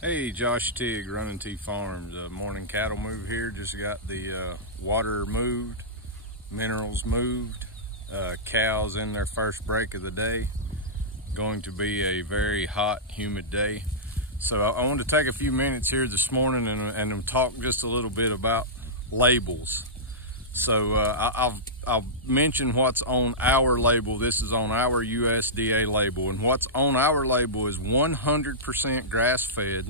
Hey, Josh Tigg, Running T Farms. Morning cattle move here. Just got the water moved, minerals moved, cows in their first break of the day. Going to be a very hot, humid day. So I want to take a few minutes here this morning and talk just a little bit about labels. So I'll mention what's on our label. This is on our USDA label, and what's on our label is 100% grass-fed,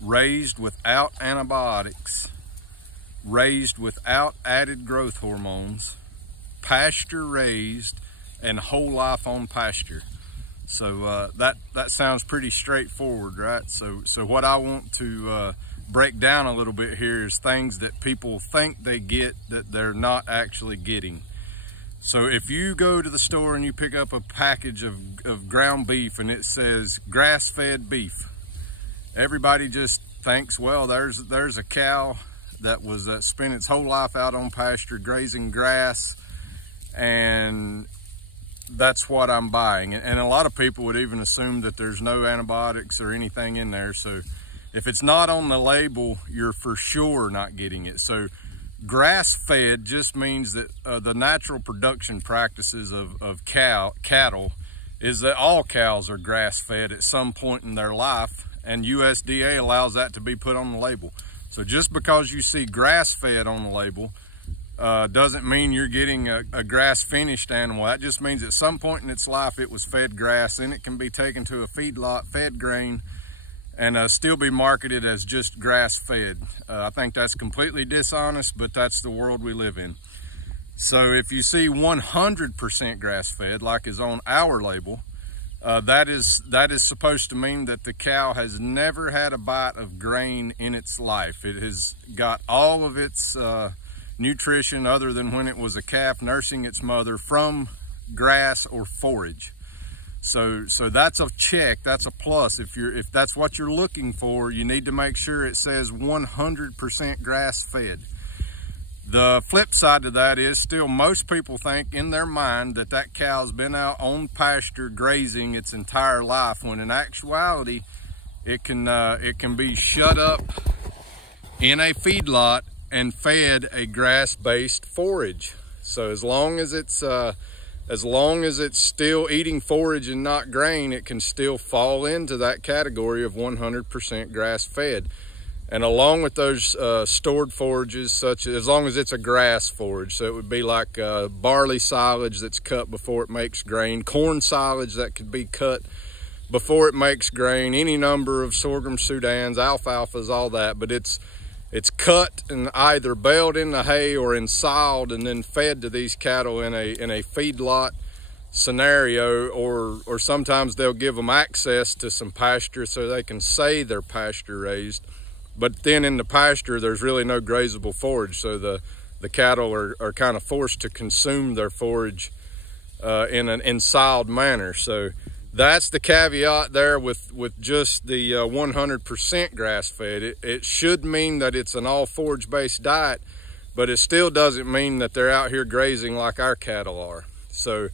raised without antibiotics, raised without added growth hormones, pasture raised, and whole life on pasture. So that sounds pretty straightforward, right? So what I want to break down a little bit here is things that people think they get that they're not actually getting. So if you go to the store and you pick up a package of ground beef and it says grass-fed beef, everybody just thinks, well, there's a cow that was spent its whole life out on pasture grazing grass, and that's what I'm buying. And a lot of people would even assume that there's no antibiotics or anything in there. So if it's not on the label, you're for sure not getting it. So grass-fed just means that the natural production practices of cattle is that all cows are grass-fed at some point in their life, and USDA allows that to be put on the label. So just because you see grass-fed on the label doesn't mean you're getting a grass-finished animal. That just means at some point in its life it was fed grass, and it can be taken to a feedlot, fed grain, and still be marketed as just grass-fed. I think that's completely dishonest, but that's the world we live in. So if you see 100% grass-fed, like is on our label, that is supposed to mean that the cow has never had a bite of grain in its life. It has got all of its nutrition, other than when it was a calf nursing its mother, from grass or forage. So that's a check, that's a plus. If that's what you're looking for, you need to make sure it says 100% grass-fed. The flip side to that is still most people think in their mind that that cow's been out on pasture grazing its entire life, when in actuality it can be shut up in a feedlot and fed a grass-based forage. So as long as it's still eating forage and not grain, it can still fall into that category of 100% grass-fed. And along with those stored forages, as long as it's a grass forage, so it would be like barley silage that's cut before it makes grain, corn silage that could be cut before it makes grain, any number of sorghum Sudans, alfalfas, all that, but it's cut and either baled in the hay or ensiled and then fed to these cattle in a feedlot scenario, or sometimes they'll give them access to some pasture so they can say they're pasture raised. But then in the pasture, there's really no grazable forage, so the cattle are kind of forced to consume their forage in an ensiled manner. So that's the caveat there with just the 100% grass-fed. It should mean that it's an all forage-based diet, but it still doesn't mean that they're out here grazing like our cattle are. So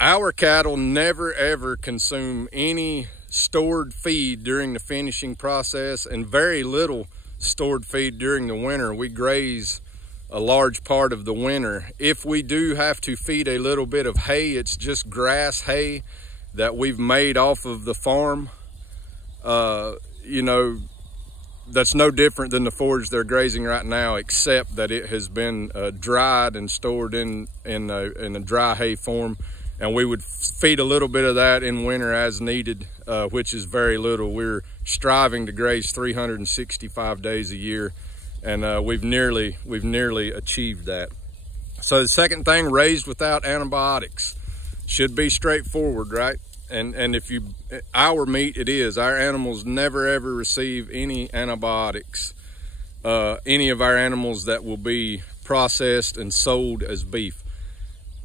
our cattle never ever consume any stored feed during the finishing process, and very little stored feed during the winter. We graze a large part of the winter. If we do have to feed a little bit of hay, it's just grass hay that we've made off of the farm. You know, that's no different than the forage they're grazing right now, except that it has been dried and stored in a dry hay form. And we would feed a little bit of that in winter as needed, which is very little. We're striving to graze 365 days a year, and we've nearly achieved that. So the second thing, raised without antibiotics, should be straightforward, right? And if our meat, it is. Our animals never ever receive any antibiotics. Any of our animals that will be processed and sold as beef.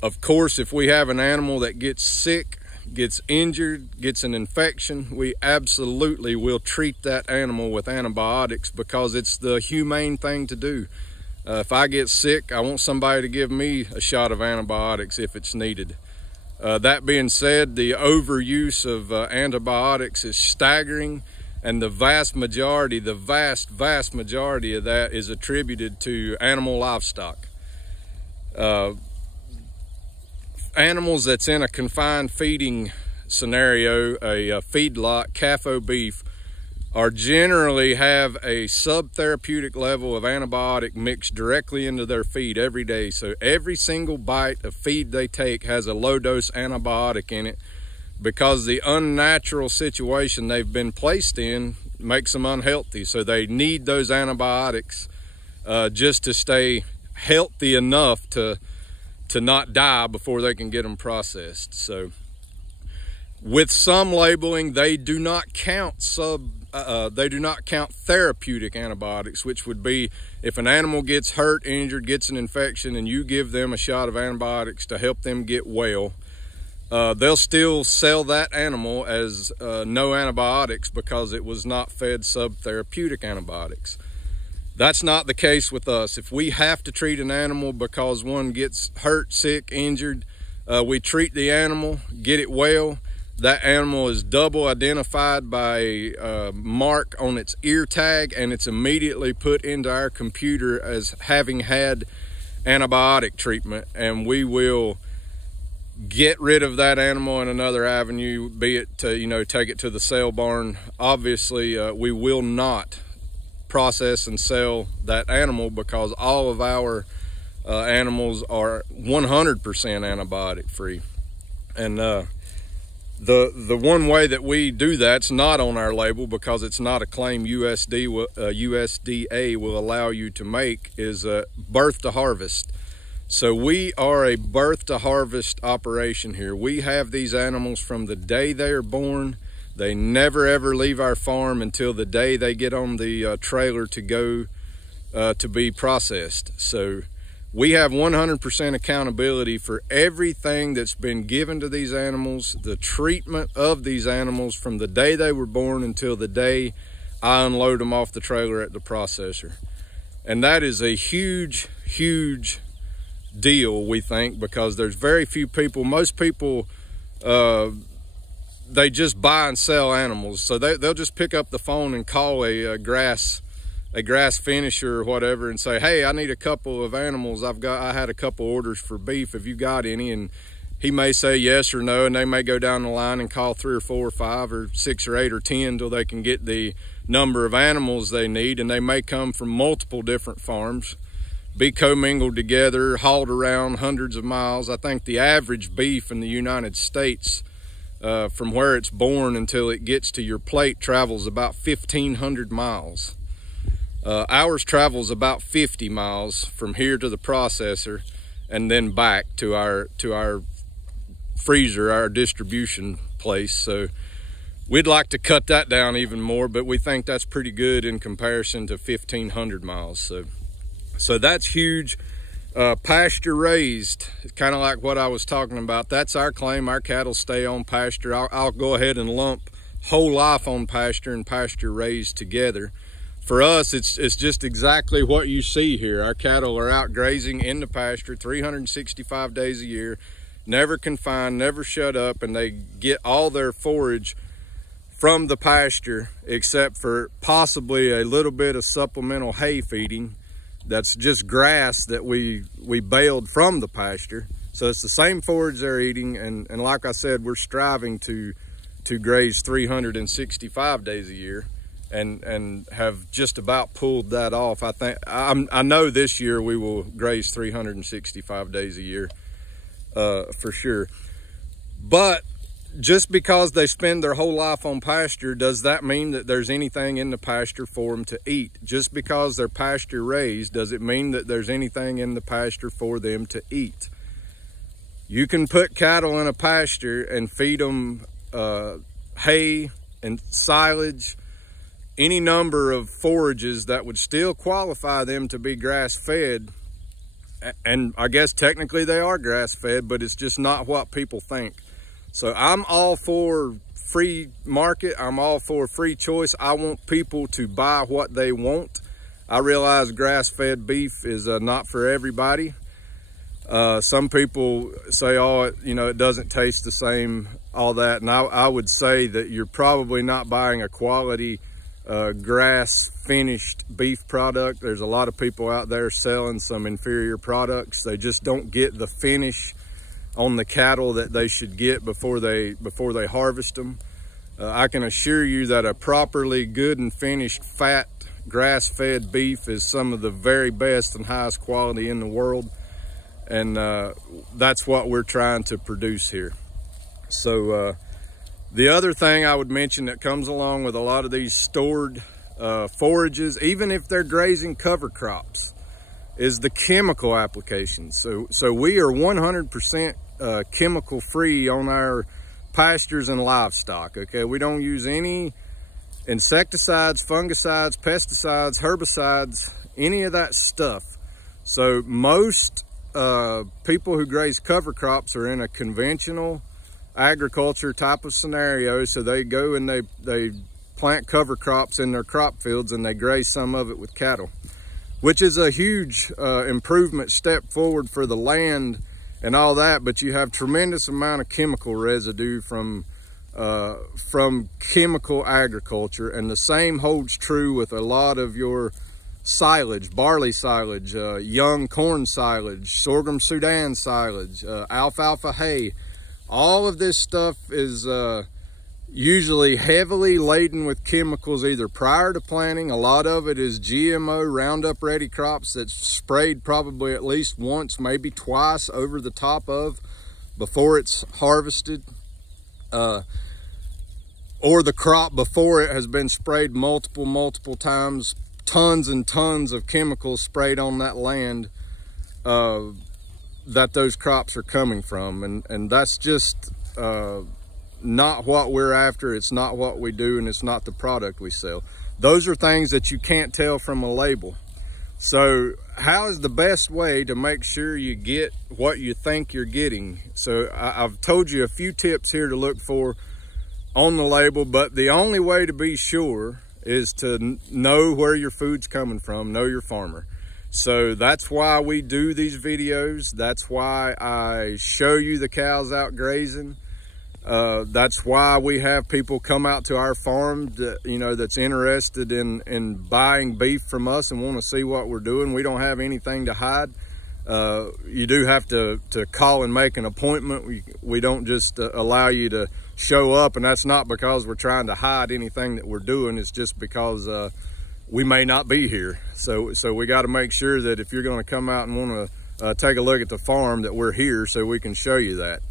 Of course, if we have an animal that gets sick, gets injured, gets an infection, we absolutely will treat that animal with antibiotics, because it's the humane thing to do. If I get sick, I want somebody to give me a shot of antibiotics if it's needed. That being said, the overuse of antibiotics is staggering, And the vast majority of that is attributed to animal livestock. Animals that's in a confined feeding scenario, a feedlot, CAFO beef, are generally have a subtherapeutic level of antibiotic mixed directly into their feed every day. So every single bite of feed they take has a low dose antibiotic in it, because the unnatural situation they've been placed in makes them unhealthy. So they need those antibiotics just to stay healthy enough to not die before they can get them processed. So with some labeling, they do not count therapeutic antibiotics, which would be if an animal gets hurt, injured, gets an infection, and you give them a shot of antibiotics to help them get well, they'll still sell that animal as no antibiotics because it was not fed subtherapeutic antibiotics. That's not the case with us. If we have to treat an animal because one gets hurt, sick, injured, we treat the animal, get it well. That animal is double identified by a mark on its ear tag, and it's immediately put into our computer as having had antibiotic treatment, and we will get rid of that animal in another avenue, be it to take it to the sale barn. Obviously, we will not process and sell that animal because all of our animals are 100% antibiotic free. And the one way that we do that's not on our label, because it's not a claim USDA will allow you to make, is birth to harvest. So we are a birth to harvest operation here. We have these animals from the day they are born. They never ever leave our farm until the day they get on the trailer to go to be processed. So we have 100% accountability for everything that's been given to these animals, the treatment of these animals from the day they were born until the day I unload them off the trailer at the processor. And that is a huge, huge deal, we think, because there's very few people. Most people, they just buy and sell animals. So they'll just pick up the phone and call a grass finisher or whatever and say, hey, I need a couple of animals. I had a couple orders for beef. Have you got any? And he may say yes or no, and they may go down the line and call 3 or 4 or 5 or 6 or 8 or 10 till they can get the number of animals they need. And they may come from multiple different farms, be commingled together, hauled around hundreds of miles. I think the average beef in the United States, from where it's born until it gets to your plate, travels about 1,500 miles. Ours travels about 50 miles from here to the processor and then back to our freezer, our distribution place. So we'd like to cut that down even more, but we think that's pretty good in comparison to 1,500 miles. So that's huge. Pasture raised, kind of like what I was talking about. That's our claim. Our cattle stay on pasture. I'll go ahead and lump whole life on pasture and pasture raised together. For us, it's just exactly what you see here. Our cattle are out grazing in the pasture 365 days a year, never confined, never shut up, and they get all their forage from the pasture, except for possibly a little bit of supplemental hay feeding. That's just grass that we baled from the pasture. So it's the same forage they're eating, and like I said, we're striving to graze 365 days a year. And have just about pulled that off. I know this year we will graze 365 days a year for sure. But just because they spend their whole life on pasture, does that mean that there's anything in the pasture for them to eat? Just because they're pasture raised, does it mean that there's anything in the pasture for them to eat? You can put cattle in a pasture and feed them hay and silage, any number of forages that would still qualify them to be grass-fed. And I guess technically they are grass-fed, but it's just not what people think. So I'm all for free market. I'm all for free choice. I want people to buy what they want. I realize grass-fed beef is not for everybody. Some people say, oh, you know, it doesn't taste the same, all that. And I would say that you're probably not buying a quality grass finished beef product. There's a lot of people out there selling some inferior products. They just don't get the finish on the cattle that they should get before they harvest them. I can assure you that a properly good and finished fat grass-fed beef is some of the very best and highest quality in the world, and that's what we're trying to produce here. So the other thing I would mention that comes along with a lot of these stored forages, even if they're grazing cover crops, is the chemical applications. So we are 100% chemical free on our pastures and livestock. Okay, we don't use any insecticides, fungicides, pesticides, herbicides, any of that stuff. So most people who graze cover crops are in a conventional agriculture type of scenario. So they go and they plant cover crops in their crop fields and they graze some of it with cattle, which is a huge improvement step forward for the land and all that, but you have tremendous amount of chemical residue from chemical agriculture. And the same holds true with a lot of your silage, barley silage, young corn silage, sorghum Sudan silage, alfalfa hay. All of this stuff is usually heavily laden with chemicals either prior to planting. A lot of it is GMO Roundup Ready crops that's sprayed probably at least once, maybe twice over the top of before it's harvested. Or the crop before it has been sprayed multiple times, tons and tons of chemicals sprayed on that land that those crops are coming from. And that's just not what we're after. It's not what we do, and it's not the product we sell. Those are things that you can't tell from a label. So how is the best way to make sure you get what you think you're getting? So I've told you a few tips here to look for on the label, but the only way to be sure is to know where your food's coming from, know your farmer. So that's why we do these videos. That's why I show you the cows out grazing. That's why we have people come out to our farm that, you know, that's interested in buying beef from us and want to see what we're doing. We don't have anything to hide. You do have to call and make an appointment. We don't just allow you to show up, and that's not because we're trying to hide anything that we're doing. It's just because we may not be here. So we got to make sure that if you're going to come out and want to take a look at the farm, that we're here so we can show you that.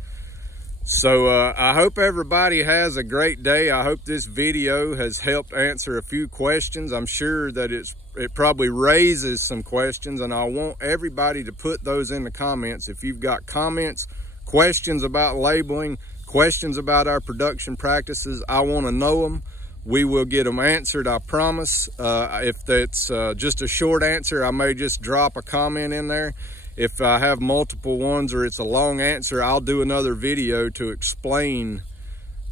So I hope everybody has a great day. I hope this video has helped answer a few questions. I'm sure that it probably raises some questions, and I want everybody to put those in the comments. If you've got comments, questions about labeling, questions about our production practices, I want to know them. We will get them answered, I promise. If that's just a short answer, I may just drop a comment in there. If I have multiple ones or it's a long answer, I'll do another video to explain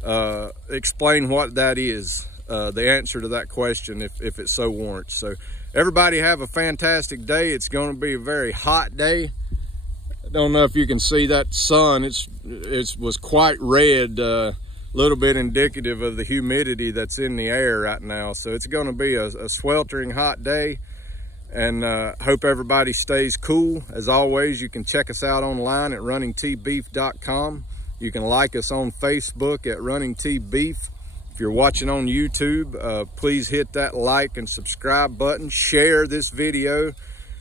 what that is, the answer to that question, if it so warrants. So everybody have a fantastic day. It's going to be a very hot day. I don't know if you can see that sun. It was quite red, a little bit indicative of the humidity that's in the air right now. So it's going to be a sweltering hot day. And hope everybody stays cool. As always, you can check us out online at runningtbeef.com. You can like us on Facebook at Running T Beef. If you're watching on YouTube, please hit that like and subscribe button. Share this video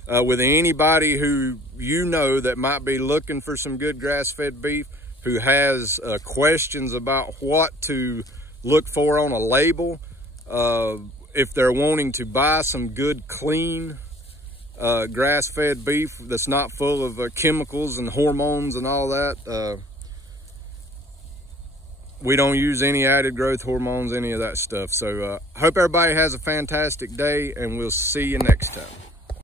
with anybody who you know that might be looking for some good grass-fed beef, who has questions about what to look for on a label. If they're wanting to buy some good, clean, grass-fed beef that's not full of chemicals and hormones and all that. We don't use any added growth hormones, any of that stuff. So I hope everybody has a fantastic day, and we'll see you next time.